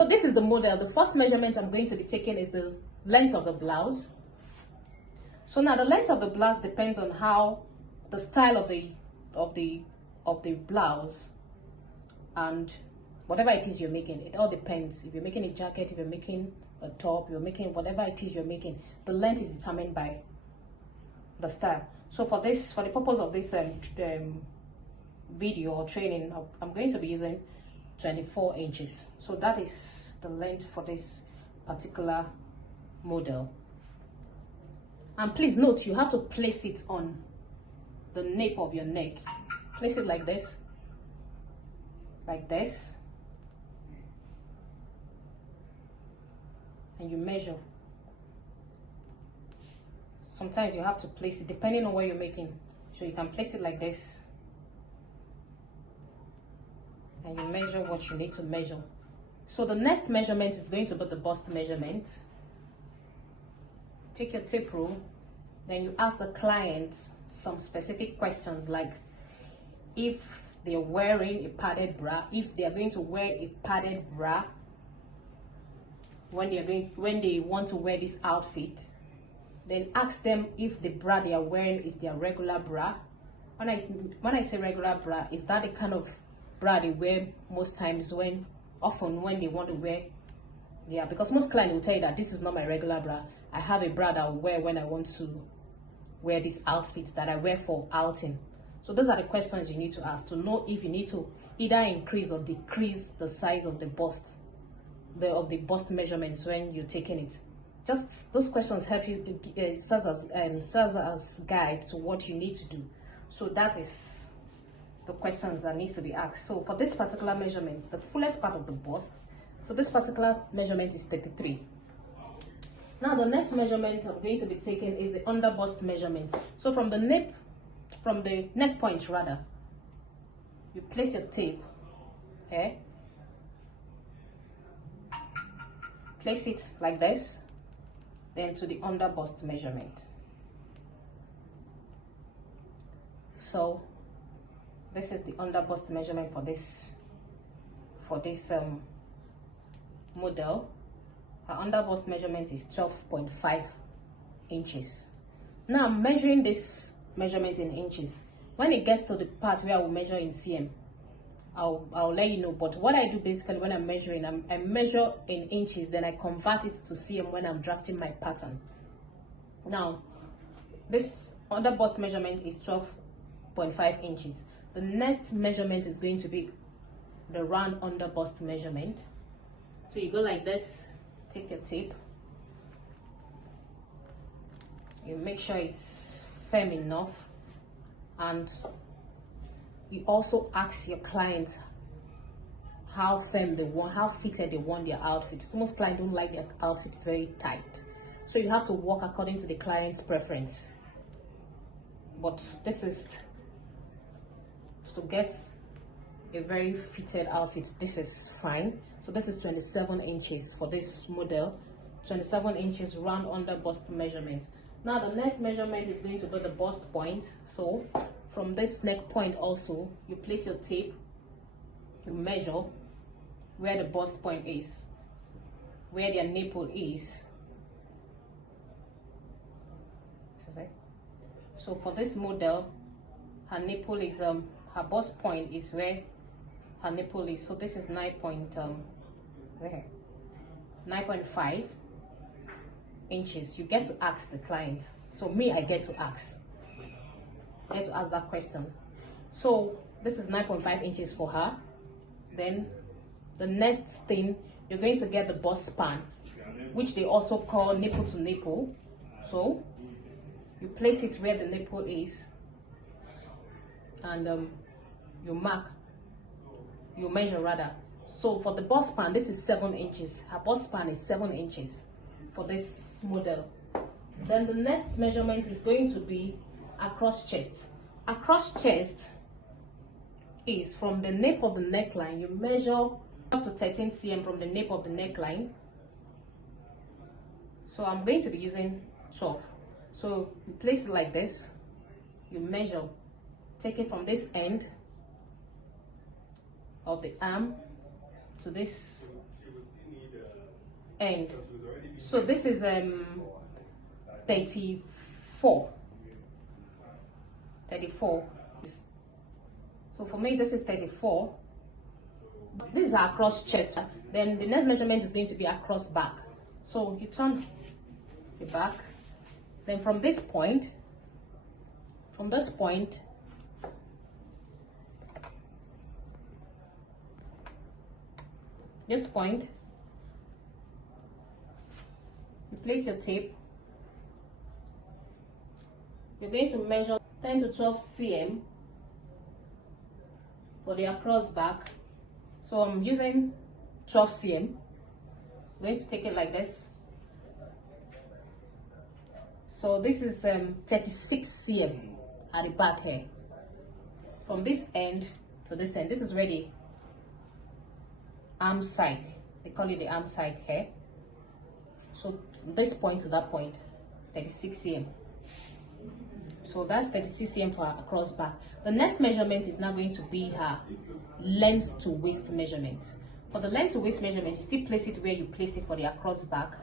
So this is the model. The first measurement I'm going to be taking is the length of the blouse. So now the length of the blouse depends on how the style of the blouse and whatever it is you're making. It all depends. If you're making a jacket, if you're making a top, you're making whatever it is you're making, the length is determined by the style. So for the purpose of this video or training, I'm going to be using 24 inches. So that is the length for this particular model. And please note, you have to place it on the nape of your neck. Place it like this, and you measure. Sometimes you have to place it depending on what you're making. So you can place it like this, and you measure what you need to measure. So the next measurement is going to be the bust measurement. Take your tape rule, then you ask the client some specific questions, like if they're wearing a padded bra, if they are going to wear a padded bra when they want to wear this outfit. Then ask them if the bra they are wearing is their regular bra. When I say regular bra, is that the kind of bra they wear most times when they want to wear? Yeah, because most clients will tell you that this is not my regular bra. I have a bra that I wear when I want to wear this outfit that I wear for outing. So those are the questions you need to ask to know if you need to either increase or decrease the size of the bust, of the bust measurements when you're taking it. Just those questions help you, serves as guide to what you need to do. So that is the questions that needs to be asked. So for this particular measurement, the fullest part of the bust, so this particular measurement is 33. Now the next measurement I'm going to be taking is the under bust measurement. So from the neck point rather, you place your tape here, place it like this, then to the under bust measurement. So this is the under bust measurement for this model. Our under bust measurement is 12.5 inches. Now I'm measuring this measurement in inches. When it gets to the part where I will measure in cm, I'll let you know. But what I do basically when I'm measuring, I measure in inches, then I convert it to cm when I'm drafting my pattern. Now this under bust measurement is 12.5 inches. The next measurement is going to be the round under bust measurement. So you go like this, take your tape, you make sure it's firm enough, and you also ask your client how firm they want, how fitted they want their outfit. So most clients don't like their outfit very tight, so you have to work according to the client's preference. But this is to get a very fitted outfit. This is fine. So this is 27 inches for this model, 27 inches round under bust measurement. Now the next measurement is going to be the bust point. So from this neck point also, you place your tape, you measure where the bust point is, where their nipple is. So for this model, her nipple is her bust point is where her nipple is. So this is 9.5 inches. You get to ask the client. So me, I get to ask that question. So this is 9.5 inches for her. Then the next thing, you're going to get the bust span, which they also call nipple to nipple. So you place it where the nipple is, and you measure rather. So for the bust span, this is 7 inches. Her bust span is 7 inches for this model. Then the next measurement is going to be across chest. Across chest is from the nape of the neckline. You measure up to 13 cm from the nape of the neckline. So I'm going to be using 12. So you place it like this, you measure, take it from this end of the arm to this end. So this is 34. So for me, this is 34. This is across chest. Then the next measurement is going to be across back. So you turn the back. Then from this point, this point, you place your tape. You're going to measure 10 to 12 cm for the across back. So I'm using 12 cm. I'm going to take it like this. So this is 36 cm at the back here. From this end to this end, this is ready. Arm side, they call it the arm side here. So from this point to that point, 36 cm. So that's 36 cm for her across back. The next measurement is now going to be her length to waist measurement. For the length to waist measurement, you still place it where you placed it for the across back.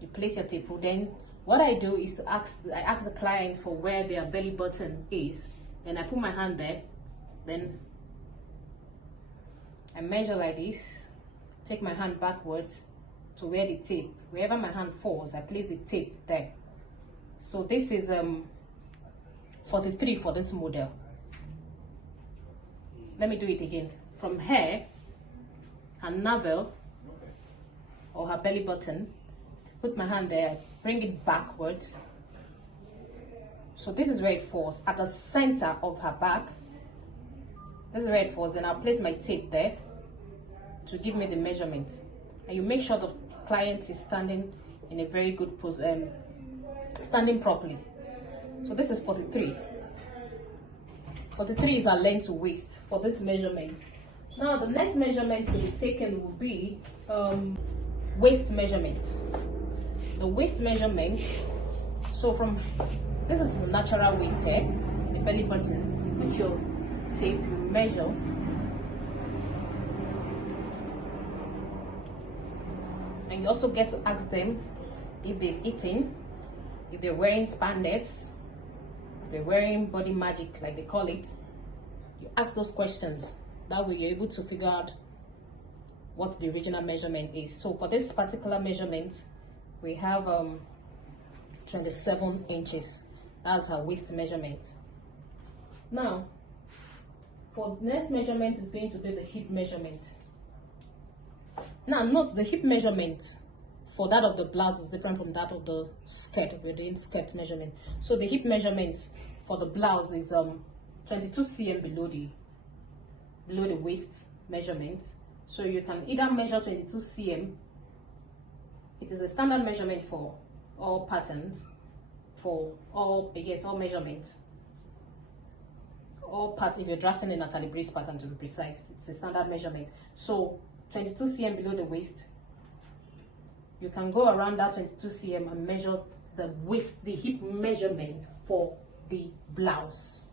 You place your tape rule. Then what I do is I ask the client for where their belly button is. Then I put my hand there. Then I measure like this. Take my hand backwards to where the tape, wherever my hand falls, I place the tape there. So this is 43 for this model. Let me do it again. From here, her navel or her belly button, put my hand there, bring it backwards. So this is where it falls, at the center of her back. This is where it falls. Then I'll place my tape there to give me the measurements. And you make sure the client is standing in a very good position, standing properly. So this is 43. 43 is our length to waist for this measurement. Now the next measurement to be taken will be waist measurement. The waist measurement, so from, this is the natural waist here, the belly button, with your tape, you measure. And you also get to ask them if they've eaten, if they're wearing spandex, if they're wearing body magic, like they call it. You ask those questions. That way you're able to figure out what the original measurement is. So for this particular measurement, we have 27 inches. That's our waist measurement. Now, for the next measurement is going to be the hip measurement. Now, note the hip measurement for that of the blouse is different from that of the skirt. We're doing skirt measurement. So the hip measurements for the blouse is 22 cm below the waist measurement. So you can either measure 22 cm. It is a standard measurement for all patterns, for all measurements. All parts, if you're drafting a Natalie Breeze pattern to be precise, it's a standard measurement. So 22 cm below the waist. You can go around that 22 cm and measure the waist, the hip measurement for the blouse.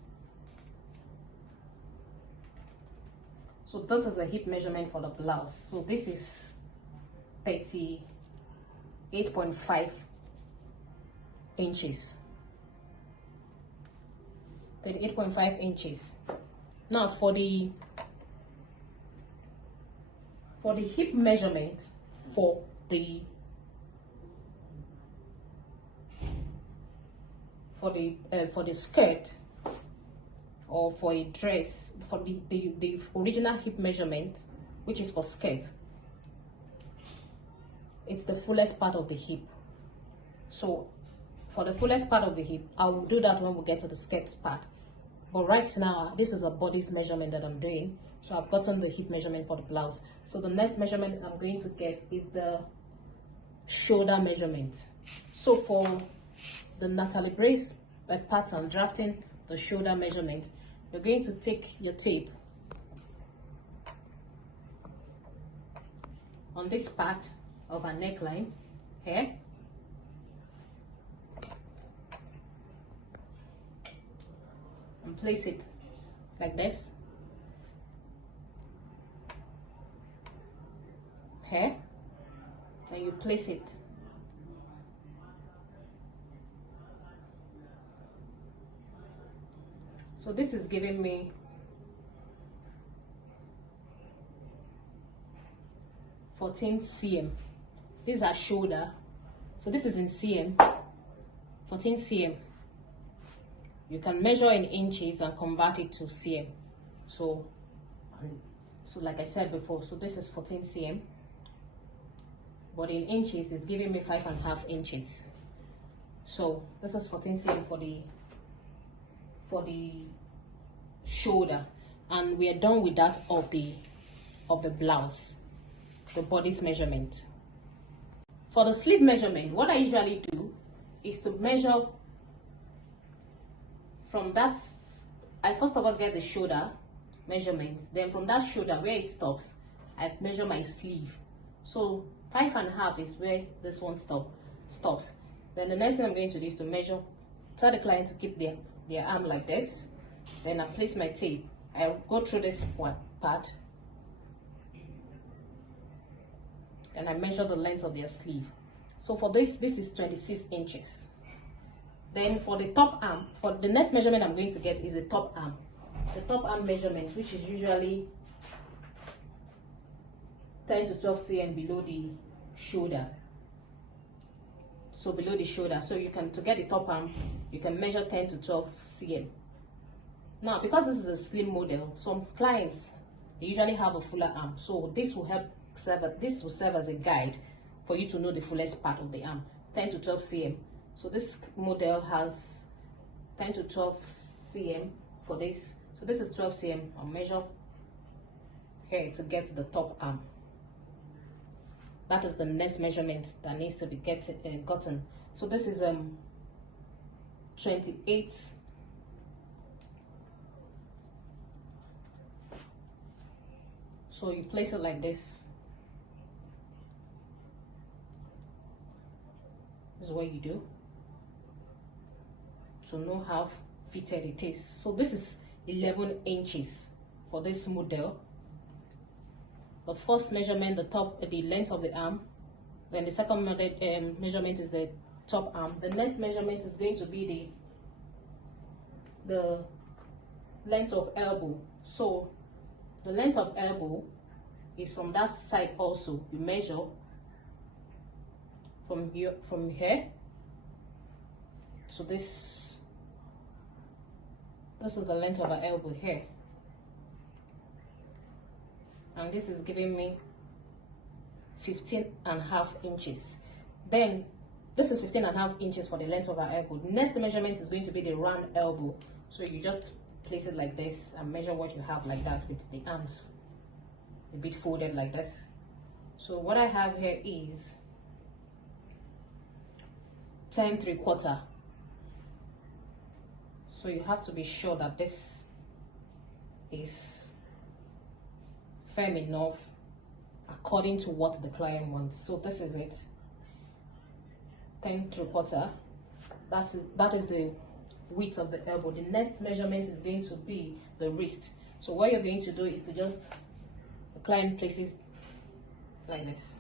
So this is a hip measurement for the blouse. So this is 38.5 inches. 38.5 inches. Now for the hip measurement for the skirt or for a dress, for the original hip measurement, which is for skirt, it's the fullest part of the hip. So for the fullest part of the hip, I will do that when we get to the skirt part. But right now, this is a bodice measurement that I'm doing. So I've gotten the hip measurement for the blouse. So the next measurement I'm going to get is the shoulder measurement. So for the Natalie Breeze pattern, drafting the shoulder measurement, you're going to take your tape on this part of our neckline here, and place it like this here, and you place it. So this is giving me 14 cm. These are shoulder, so this is in cm. 14 cm. You can measure in inches and convert it to cm. So like I said before, so this is 14 cm, but in inches it's giving me 5.5 inches. So this is 14 cm for the shoulder, and we are done with that of the blouse, the bodice measurement. For the sleeve measurement, what I usually do is to measure from that. I first of all get the shoulder measurements, then from that shoulder where it stops, I measure my sleeve. So 5.5 is where this one stops. Then the next thing I'm going to do is to measure, tell the client to keep their arm like this. Then I place my tape. I go through this part, and I measure the length of their sleeve. So for this is 26 inches. Then for the top arm, for the next measurement I'm going to get is the top arm. The top arm measurement, which is usually 10 to 12 cm below the shoulder. So below the shoulder, so you can, to get the top arm, you can measure 10 to 12 cm. Now, because this is a slim model, some clients, they usually have a fuller arm, so this will serve as a guide for you to know the fullest part of the arm, 10 to 12 cm. So this model has 10 to 12 cm for this. So this is 12 cm. I'll measure here to get the top arm. That is the next measurement that needs to be gotten. So this is 28. So you place it like this. This is what you do to know how fitted it is. So this is 11 inches for this model. The first measurement, the length of the arm. Then the second measurement is the top arm. The next measurement is going to be the length of elbow. So the length of elbow is from that side also. You measure from here. So this is the length of our elbow here. And this is giving me 15.5 inches. Then this is 15.5 inches for the length of our elbow. The next measurement is going to be the round elbow. So you just place it like this and measure what you have like that, with the arms a bit folded like this. So what I have here is 10 3/4. So you have to be sure that this is firm enough according to what the wants. So this is it, 10 3/4. That is the width of the elbow. The next measurement is going to be the wrist. So what you're going to do is to just, the client places like this.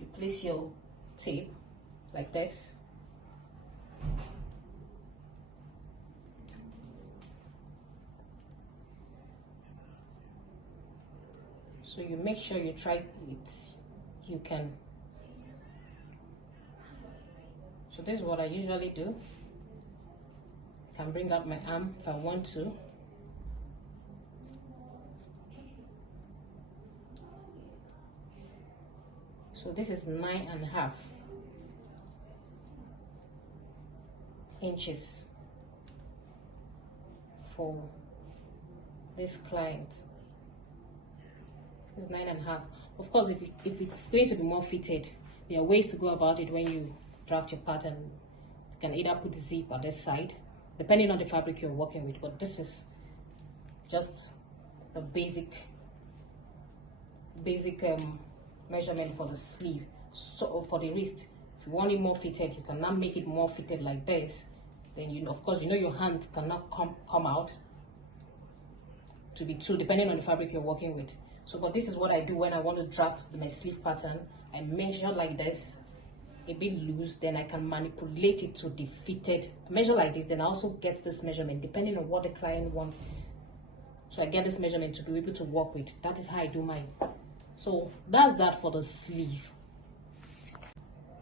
You place your tape like this. So you make sure you try it. You can. So this is what I usually do. I can bring up my arm if I want to. So this is 9.5 inches for this client. It's 9.5. Of course, if it's going to be more fitted, there are ways to go about it when you draft your pattern. You can either put the zip at this side, depending on the fabric you're working with, but this is just the basic measurement for the sleeve. So for the wrist, if you want it more fitted, you can now make it more fitted like this. Then of course your hand cannot come out to be two, depending on the fabric you're working with. So but this is what I do when I want to draft my sleeve pattern. I measure like this, a bit loose, then I can manipulate it to the fitted. Measure like this, then I also get this measurement depending on what the client wants. So I get this measurement to be able to work with. That is how I do mine. So that's that for the sleeve.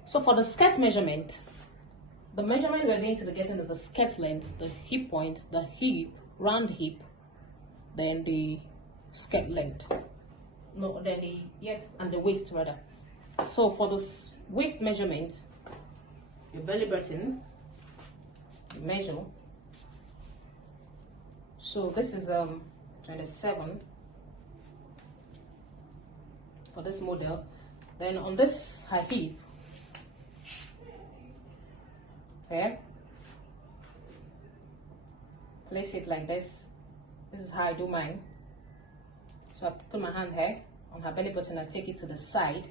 So for the skirt measurement, the measurement we're going to be getting is the skirt length, the hip point, the hip, round hip, then the skirt length. No, then the, yes, and the waist rather. So for the waist measurement, your belly button, you measure. So this is 27 for this model. Then on this high hip, okay, place it like this. This is how I do mine. So I put my hand here on her belly button, I take it to the side,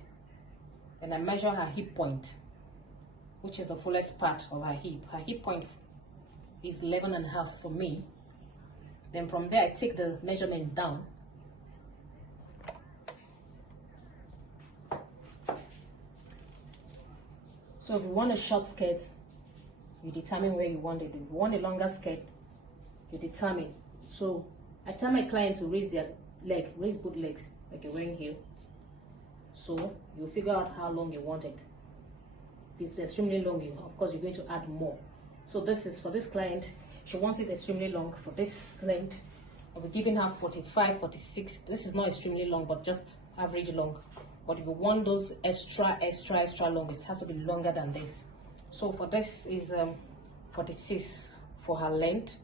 and I measure her hip point, which is the fullest part of her hip. Her hip point is 11.5 for me. Then from there I take the measurement down. So if you want a short skirt, you determine where you want it. If you want a longer skirt, you determine. So I tell my client to raise their leg, raise both legs like you're wearing here. So you figure out how long you want it. If it's extremely long, of course you're going to add more. So this is for this client. She wants it extremely long. For this length, I'll be giving her 45, 46. This is not extremely long, but just average long. But if you want those extra long, it has to be longer than this. So for this is 46 for her length.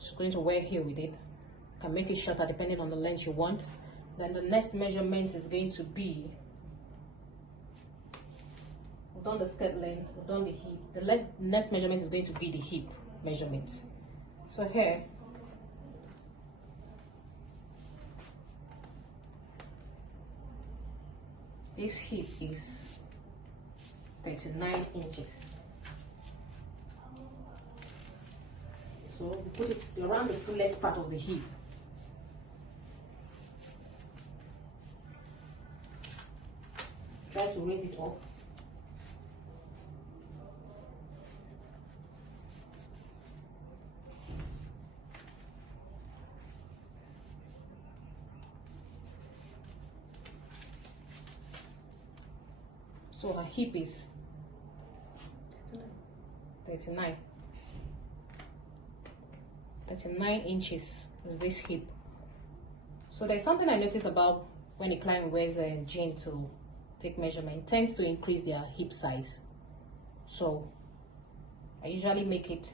She's going to wear here with it. You can make it shorter depending on the length you want. Then the next measurement is going to be, we've done the skirt length, we've done the hip. The next measurement is going to be the hip measurement. So here, this hip is 39 inches. So we put it around the fullest part of the hip. Try to raise it up. So her hip is 39 inches is this hip. So there's something I notice about when a client wears a jean to take measurement, it tends to increase their hip size. So I usually make it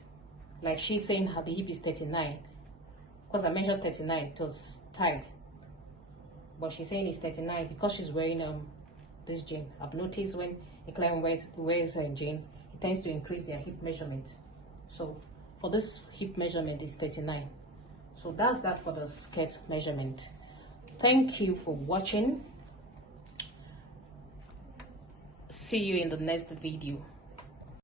like she's saying her the hip is 39. Because I measured 39, it was tied. But she's saying it's 39 because she's wearing this jean. I've noticed when a client wears a jean, it tends to increase their hip measurement. So for this hip measurement is 39. So that's that for the skirt measurement. Thank you for watching. See you in the next video.